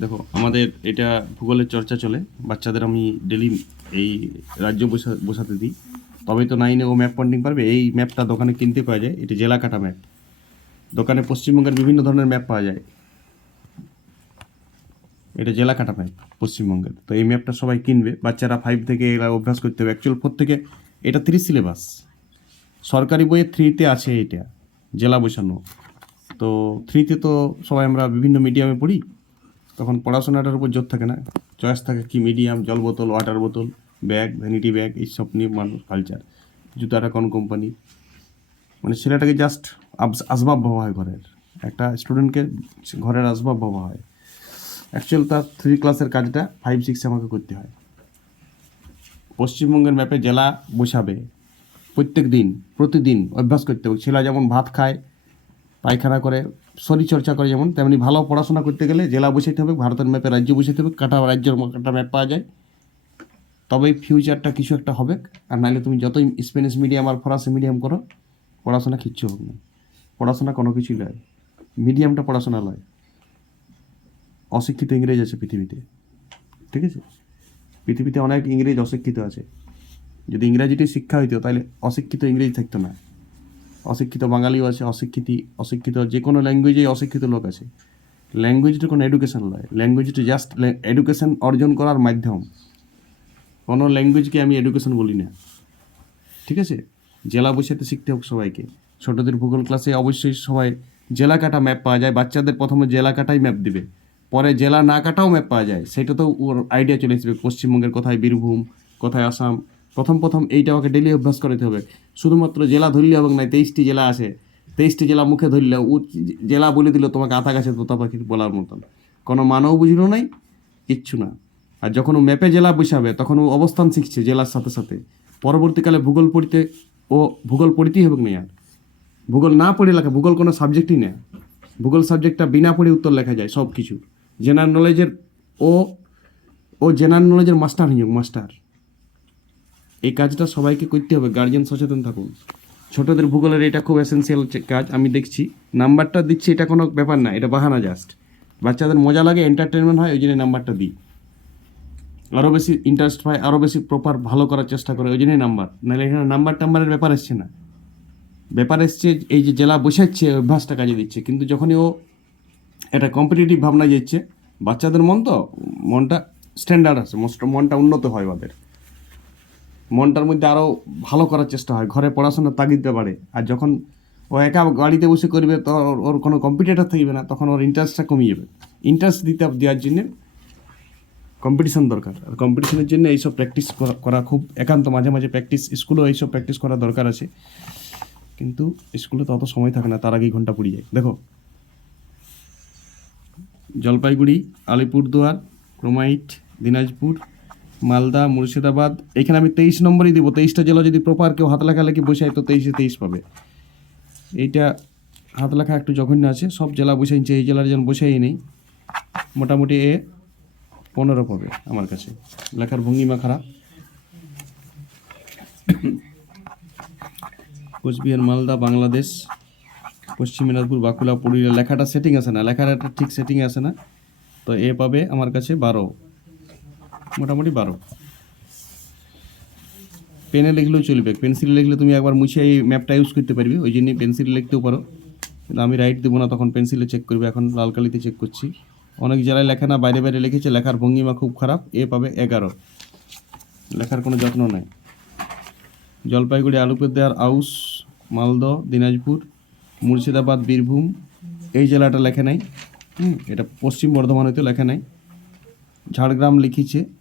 দেখো, আমাদের এটা ভূগোলের চর্চা চলে। বাচ্চাদের আমি ডেলি এই রাজ্য বসা, বসাতে দিই। তবে তো নাইনে ও ম্যাপ পয়েন্টিং পারবে। এই ম্যাপটা দোকানে কিনতে পাওয়া যায়। এটা জেলা কাটা ম্যাপ দোকানে পশ্চিমবঙ্গের বিভিন্ন ধরনের ম্যাপ পাওয়া যায়। এটা জেলা কাটা ম্যাপ পশ্চিমবঙ্গের। তো এই ম্যাপটা সবাই কিনবে। বাচ্চারা ফাইভ থেকে এরা অভ্যাস করতে হবে। অ্যাকচুয়াল ফোর থেকে এটা থ্রি সিলেবাস সরকারি বইয়ে থ্রিতে আছে এটা, জেলা বসানো। তো থ্রিতে তো সবাই আমরা বিভিন্ন মিডিয়ামে পড়ি। তখন পড়াশোনাটার উপর জোর থাকে না। চয়েস থাকে কি মিডিয়াম জল বোতল ওয়াটার বোতল ব্যাগ ভ্যানিটি ব্যাগ এইসব নিয়ে মানুষ কালচার জুতাটা কোন কোম্পানি মানে ছেলেটাকে জাস্ট আসবাব ভাবা হয় ঘরের। একটা স্টুডেন্টকে ঘরের আসবাব ভাবা হয়। অ্যাকচুয়াল তার থ্রি ক্লাসের কাজটা ফাইভ সিক্সে আমাকে করতে হয়। পশ্চিমবঙ্গের ম্যাপে জেলা বসাবে। প্রত্যেক দিন, প্রতিদিন অভ্যাস করতে হবে। ছেলে যেমন ভাত খায় পায়খানা করে শরীর চর্চা করে যেমন, তেমনি ভালো পড়াশোনা করতে গেলে জেলা বসাইতে হবে, ভারতের ম্যাপে রাজ্য বসাইতে হবে, কাটা রাজ্যের কাটা ম্যাপ পাওয়া যায়। তবেই ফিউচারটা কিছু একটা হবে, আর নাহলে তুমি যতই স্প্যানিশ মিডিয়াম আর ফরাসি মিডিয়াম করো, পড়াশোনা কিচ্ছু হবে না। পড়াশোনা কোনো কিছুই নয়। মিডিয়ামটা পড়াশোনা নয়। অশিক্ষিত ইংরেজ আছে পৃথিবীতে। ঠিক আছে? পৃথিবীতে অনেক ইংরেজ অশিক্ষিত আছে। যদি ইংরাজিটি শিক্ষা হইতো তাহলে অশিক্ষিত ইংরেজ থাকতো না। অশিক্ষিত বাঙালিও আছে, অশিক্ষিত অশিক্ষিত যে কোনো ল্যাঙ্গুয়েজেই অশিক্ষিত লোক আছে। ল্যাঙ্গুয়েজটা কোনো এডুকেশন নয় ল্যাঙ্গুয়েজটা জাস্ট এডুকেশন অর্জন করার মাধ্যম। কোনো ল্যাঙ্গুয়েজকে আমি এডুকেশন বলি না। ঠিক আছে? জেলা বসাতে শিখতে হোক সবাইকে। ছোটদের ভূগোল ক্লাসে অবশ্যই সবাই জেলা কাটা ম্যাপ পাওয়া যায়। বাচ্চাদের প্রথমে জেলা কাটাই ম্যাপ দিবে। পরে জেলা না কাটাও ম্যাপ পাওয়া যায়। সেটা তো ওর আইডিয়া চলে আসবে। পশ্চিমবঙ্গের কোথায় বীরভূম, কোথায় আসাম প্রথম প্রথম এইটা আমাকে ডেলি অভ্যাস করাতে হবে। শুধুমাত্র জেলা ধরলে হবে না তেইশটি জেলা আছে। তেইশটি জেলা মুখে ধরলে, ও জেলা বলে দিল তোমাকে আতা গাছে তোতা পাখির বলার মতন। কোনো মানও বুঝলো নাই, কিচ্ছু না। আর যখন ও ম্যাপে জেলা বসাবে, তখন ও অবস্থান শিখছে জেলার সাথে সাথে। পরবর্তীকালে ভূগোল পড়িতে ও ভূগোল পড়িতেই হবে না আর ভূগোল না পড়ে লেখা ভূগোল কোনো সাবজেক্টই না ভূগোল সাবজেক্টটা বিনা পড়ে উত্তর লেখা যায় সব কিছু জেনারেল নলেজের ও ও জেনারেল নলেজের মাস্টার হয়ে মাস্টার এই কাজটা সবাইকে করতে হবে গার্জিয়ান সচেতন থাকুন। ছোটদের ভূগোলের এটা খুব এসেন্সিয়াল কাজ, আমি দেখছি। নাম্বারটা দিচ্ছি, এটা কোনো ব্যাপার না, এটা বাহানা জাস্ট বাচ্চাদের মজা লাগে এন্টারটেনমেন্ট হয়, ওই জন্য নাম্বারটা দিই। আরও বেশি ইন্টারেস্ট পায় আরও বেশি প্রপার ভালো করার চেষ্টা করে, ওই জন্যই নাম্বার নাহলে এখানে নাম্বার টাম্বারের ব্যাপার এসছে না। ব্যাপার এসছে এই যে জেলা বসাচ্ছে অভ্যাসটা কাজে দিচ্ছে, কিন্তু যখনই ও একটা কম্পিটিটিভ ভাবনা যাচ্ছে, বাচ্চাদের মন তো, মনটা স্ট্যান্ডার্ড আছে মনটা উন্নত হয় ওদের। মনটার মধ্যে আরও ভালো করার চেষ্টা হয়। ঘরে পড়াশোনার তাগিদটা বাড়ে। আর যখন ও একা গাড়িতে বসে করবে, তো ওর- কোনো কম্পিটিটার থাকবে না, তখন ওর ইন্টারেস্টটা কমে যাবে। ইন্টারেস্ট দিতে দেওয়ার জন্যে কম্পিটিশন দরকার। আর কম্পিটিশনের জন্য এইসব প্র্যাকটিস করা খুব একান্ত। মাঝে মাঝে প্র্যাকটিস স্কুলেও এইসব প্র্যাকটিস করা দরকার আছে। কিন্তু স্কুলে তো অত সময় থাকে না, তার আগেই ঘণ্টা পড়ে যায়। দেখো, জলপাইগুড়ি, আলিপুরদুয়ার, ক্রোমাইট, দিনাজপুর মালদা, মুর্শিদাবাদ, এখানে আমি তেইশ নম্বরই দিব। তেইশটা জেলা যদি প্রপার কেউ হাত লেখা লেখি বসাই তো তেইশে তেইশ পাবে। এইটা হাত লেখা একটু জঘন্য আছে। সব জেলা বসাইছে এই জেলার যেন বসেই নেই। মোটামুটি এ পনেরো পাবে আমার কাছে। লেখার ভঙ্গিমা খারাপ। কোচবিহার, মালদা, বাংলাদেশ, পশ্চিম মেদিনীপুর, বাঁকুড়া, পুরুলিয়া। লেখাটা সেটিং আছে না। লেখার একটা ঠিক সেটিং আছে না। তো এ পাবে আমার কাছে বারো। মোটামুটি বারো। পেনে লিখলেও চলবে। পেন্সিলে লিখলে তুমি একবার মুছে এই ম্যাপটা ইউজ করতে পারবে। ওই জন্যই পেন্সিলে লিখতেও পারো। কিন্তু আমি রাইট দেবো না, তখন পেন্সিলে চেক করবে। এখন লাল কালিতে চেক করছি। অনেক জেলায় লেখা না, বাইরে বাইরে লিখেছে, লেখার ভঙ্গিমা খুব খারাপ। এ পাবে এগারো। লেখার কোনো যত্ন নাই। জলপাইগুড়ি আলুপেদার আউস মালদহ, দিনাজপুর, মুর্শিদাবাদ, বীরভূম, এই জেলাটা লেখে নাই। এটা পশ্চিম বর্ধমানেতেও লেখে নাই। ঝাড়গ্রাম লিখেছে।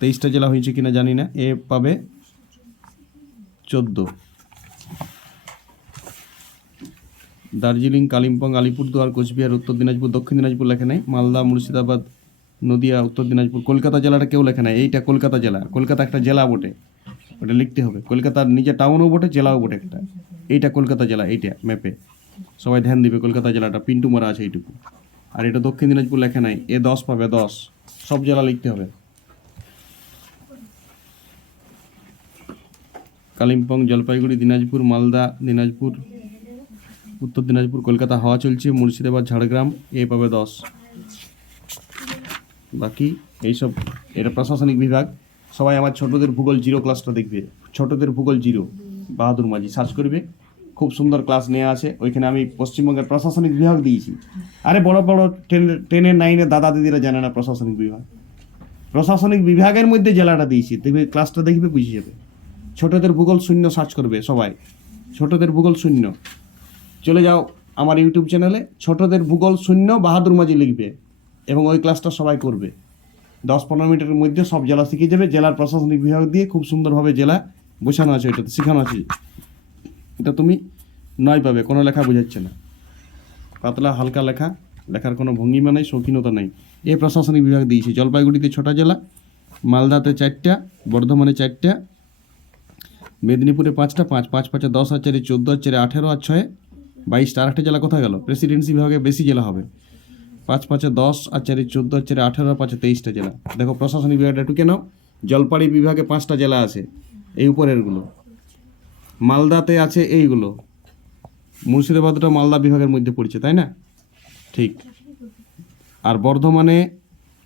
তেইশটা জেলা হয়েছে কিনা জানি না। এ পাবে চোদ্দ। দার্জিলিং, কালিম্পং, আলিপুরদুয়ার, কোচবিহার, উত্তর দিনাজপুর, দক্ষিণ দিনাজপুর লেখে নাই। মালদা, মুর্শিদাবাদ, নদিয়া, উত্তর দিনাজপুর। কলকাতা জেলাটা কেউ লেখে নাই। এইটা কলকাতা জেলা। কলকাতা একটা জেলা বটে। ওটা লিখতে হবে। কলকাতার নিজে টাউনও বটে, জেলাও বটে একটা। এইটা কলকাতা জেলা, এইটা ম্যাপে সবাই ধ্যান দিবে কলকাতা জেলাটা। পিন্টু মারা আছে এইটুকু। আর এটা দক্ষিণ দিনাজপুর লেখা নাই। এ দশ পাবে, দশ। সব জেলা লিখতে হবে। কালিম্পং, জলপাইগুড়ি, দিনাজপুর, মালদা, দিনাজপুর, উত্তর দিনাজপুর, কলকাতা, হাওয়া চলছে, মুর্শিদাবাদ, ঝাড়গ্রাম, এ পাবে দশ। বাকি এইসব, এটা প্রশাসনিক বিভাগ। সবাই আমার ছোটদের ভূগোল জিরো ক্লাসটা দেখবে। ছোটদের ভূগোল জিরো। বাহাদুর মাঝি, সার্চ করবে। খুব সুন্দর ক্লাস নেওয়া আছে। ওইখানে আমি পশ্চিমবঙ্গের প্রশাসনিক বিভাগ দিয়েছি। আরে বড় বড় টেন টেনের নাইনের দাদা দিদিরা জানে না প্রশাসনিক বিভাগ। প্রশাসনিক বিভাগের মধ্যে জেলাটা দিয়েছি। দেখবে ক্লাসটা দেখবে, বুঝে যাবে। ছোটদের ভূগোল শূন্য সার্চ করবে সবাই। ছোটদের ভূগোল শূন্য। চলে যাও আমার ইউটিউব চ্যানেলে, ছোটদের ভূগোল শূন্য বাহাদুর মাঝি লিখবে এবং ওই ক্লাসটা সবাই করবে। দশ পনেরো মিনিটের মধ্যে সব জেলা শিখে যাবে জেলার প্রশাসনিক বিভাগ দিয়ে খুব সুন্দরভাবে জেলা বোঝানো আছে ওইটাতে, শেখানো আছে। এটা তুমি নয় পাবে, কোনো লেখা বোঝাচ্ছে না। পাতলা, হালকা লেখা, লেখার কোনো ভঙ্গিমা নেই, শৌখিনতা নেই। এই প্রশাসনিক বিভাগ দিয়েছি, জলপাইগুড়িতে ছটা জেলা, মালদাতে চারটা, বর্ধমানে চারটা মেদিনীপুরে পাঁচটা, পাঁচ পাঁচ, পাঁচে দশ, আর চারে চোদ্দ, আর চারে আঠেরো, আর ছয় বাইশটা আর একটা জেলা কোথায় গেল? প্রেসিডেন্সি বিভাগে বেশি জেলা হবে। পাঁচ, পাঁচে দশ, আর চারে চোদ্দ, আর চারে আঠেরো, আর পাঁচে তেইশটা জেলা। দেখো, প্রশাসনিক বিভাগটা একটু কেন? জলপাইগুড়ি বিভাগে পাঁচটা জেলা আছে, এই উপরেরগুলো। মালদাতে আছে এইগুলো। মুর্শিদাবাদটা মালদা বিভাগের মধ্যে পড়ছে, তাই না? ঠিক। আর বর্ধমানে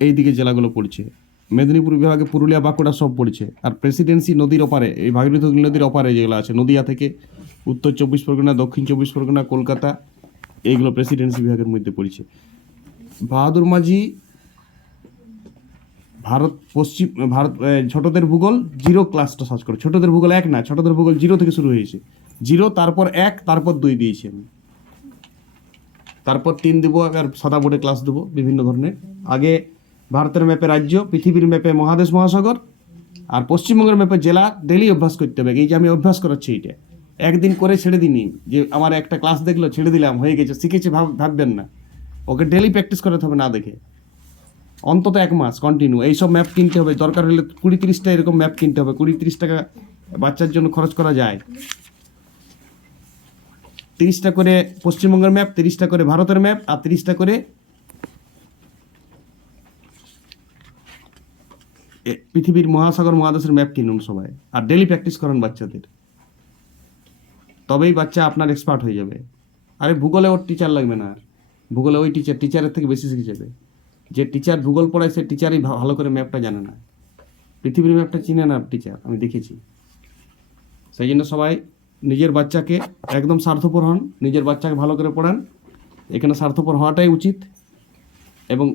এই দিকে জেলাগুলো পড়ছে। মেদিনীপুর বিভাগে পুরুলিয়া, বাঁকুড়া সব পড়ছে। আর প্রেসিডেন্সি নদীর ওপারে, এই ভাগীরথী নদীর ওপারে যেগুলো আছে, নদিয়া থেকে উত্তর চব্বিশ পরগনা, দক্ষিণ চব্বিশ পরগনা, কলকাতা, এইগুলো প্রেসিডেন্সি বিভাগের মধ্যে পড়ছে। বাহাদুর মাঝি, ভারত পশ্চিম, ভারত ছোটদের ভূগোল, জিরো ক্লাসটা সার্চ করো। ছোটদের ভূগোল এক না, ছোটদের ভূগোল জিরো থেকে শুরু হয়েছে। জিরো, তারপর এক, তারপর দুই দিয়েছি আমি। তারপর তিন দেবো আর সাদা বোর্ডে ক্লাস দেবো, বিভিন্ন ধরনের। আগে ভারতের ম্যাপে রাজ্য, পৃথিবীর ম্যাপে মহাদেশ, মহাসাগর, আর পশ্চিমবঙ্গের ম্যাপে জেলা ডেলি অভ্যাস করতে হবে। এই যে আমি অভ্যাস করাচ্ছি এইটা। একদিন করে ছেড়ে দিনি যে আমার একটা ক্লাস দেখল, ছেড়ে দিলাম, হয়ে গেছে, শিখেছে, ভাব, ভাববেন না। ওকে ডেলি প্র্যাকটিস করাতে হবে না দেখে। অন্তত এক মাস কন্টিনিউ এইসব ম্যাপ কিনতে হবে, দরকার হলে কুড়ি তিরিশটা এরকম ম্যাপ কিনতে হবে, কুড়ি তিরিশ টাকা বাচ্চার জন্য খরচ করা যায়। তিরিশটা করে পশ্চিমবঙ্গের ম্যাপ, তিরিশটা করে ভারতের ম্যাপ, আর তিরিশটা করে পৃথিবীর মহাসাগর মহাদেশের ম্যাপ কিনুন সবাই, আর ডেলি প্র্যাকটিস করেন বাচ্চাদের। তবেই বাচ্চা আপনার এক্সপার্ট হয়ে যাবে। আরে ভূগোলে ওর টিচার লাগবে না আর। ভূগোলে ওই টিচার টিচারের থেকে বেশি শিখে যাবে। যে টিচার ভূগোল পড়ায়, সে টিচারই ভালো করে ম্যাপটা জানে না। পৃথিবীর ম্যাপটা চিনে না টিচার আমি দেখেছি। সেই জন্য সবাই নিজের বাচ্চাকে একদম স্বার্থপর হন, নিজের বাচ্চাকে ভালো করে পড়ান। এখানে স্বার্থপর হওয়াটাই উচিত। এবং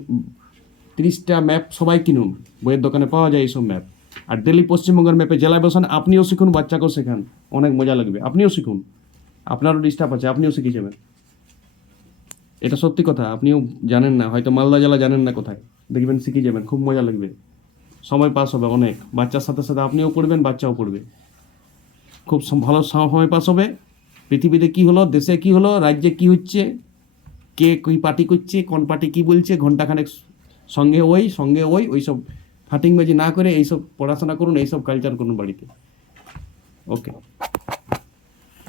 তিরিশটা ম্যাপ সবাই কিনুন। বইয়ের দোকানে পাওয়া যায় এইসব ম্যাপ আর ডেলি পশ্চিমবঙ্গের ম্যাপে জেলায় বসান, আপনিও শিখুন, বাচ্চাকেও শেখান। অনেক মজা লাগবে। আপনিও শিখুন। আপনারও ডিস্টার্ব আছে, আপনিও শিখে যাবেন। এটা সত্যি কথা, আপনিও জানেন না, হয়তো মালদা জেলা জানেন না কোথায়। দেখবেন শিখে যাবেন, খুব মজা লাগবে। সময় পাস হবে, অনেক। বাচ্চার সাথে সাথে আপনিও পড়বেন, বাচ্চাও পড়বে। খুব ভালো সময় পাস হবে। পৃথিবীতে কি হলো, দেশে কি হলো, রাজ্যে কি হচ্ছে, কে কী পার্টি করছে, কোন পার্টি কি বলছে ঘন্টাখানেক সঙ্গে ওই সঙ্গে ওই, ওইসব ফাটিংবাজি না করে এইসব পড়াশোনা করুন, এইসব কালচার করুন বাড়িতে। ওকে